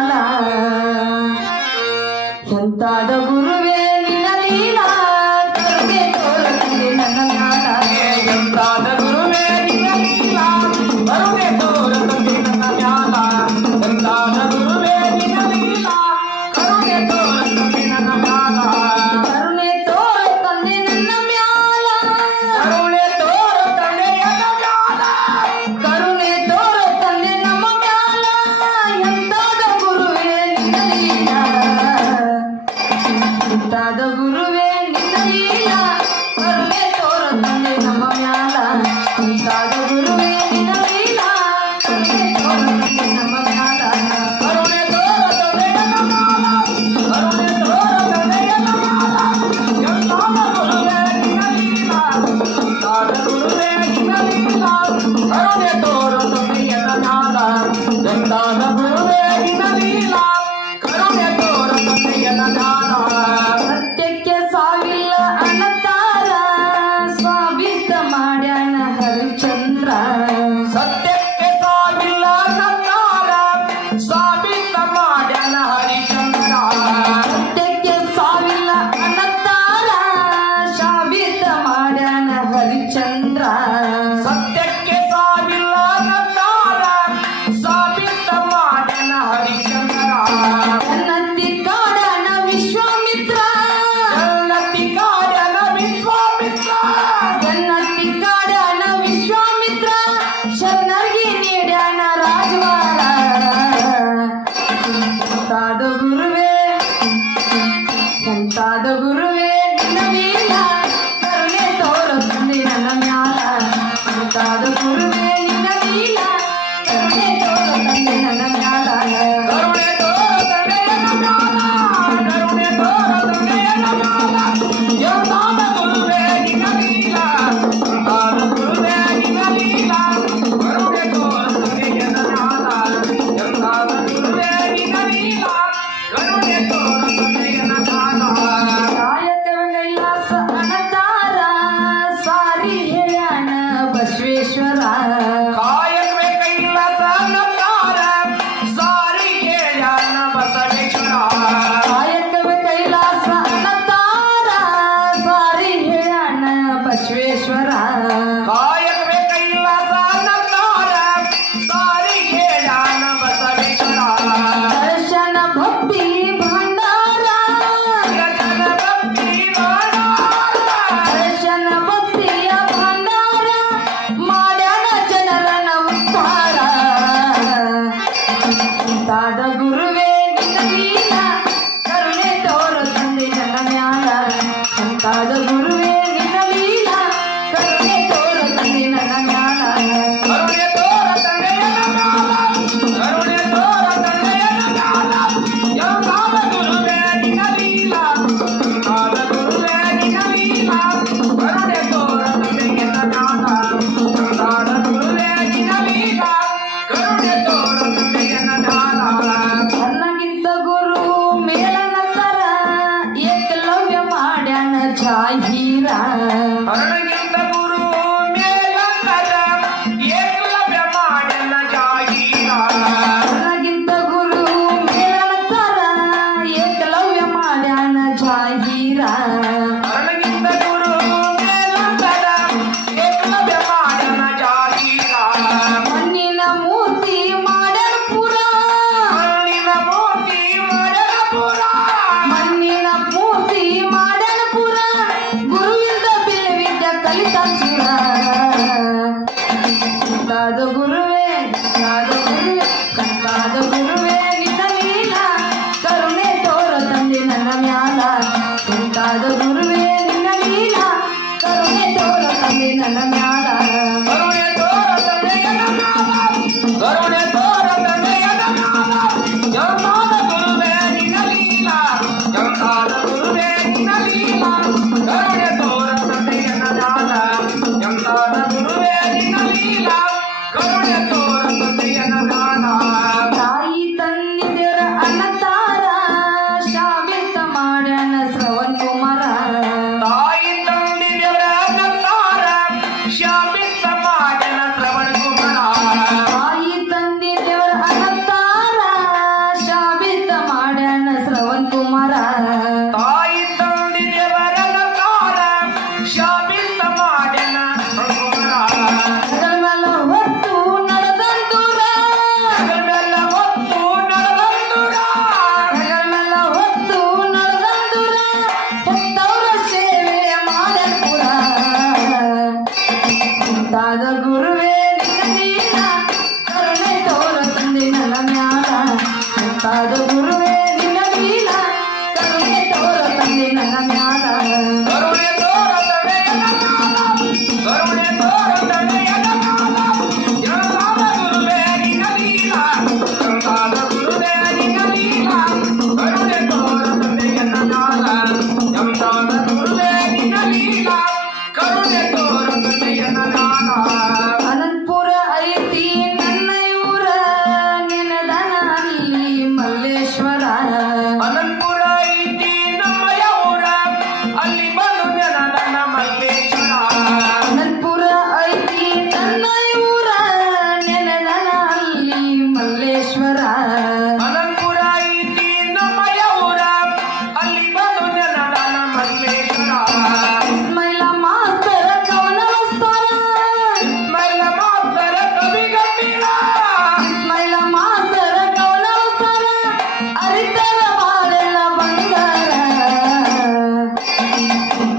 ನಮ್ಮ ಮ್ಯಾಲ ಎಂತಾದ சென்றார் தாய்கிறான் Nara அது குரு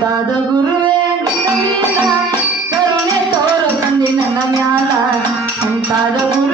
ಕಾದ ಗುರುವೇ ಕರುಣೆ ತೋರ ತಂದಿ ನನ್ನ ಮ್ಯಾಲ. ಅಂತಾದ ಗುರು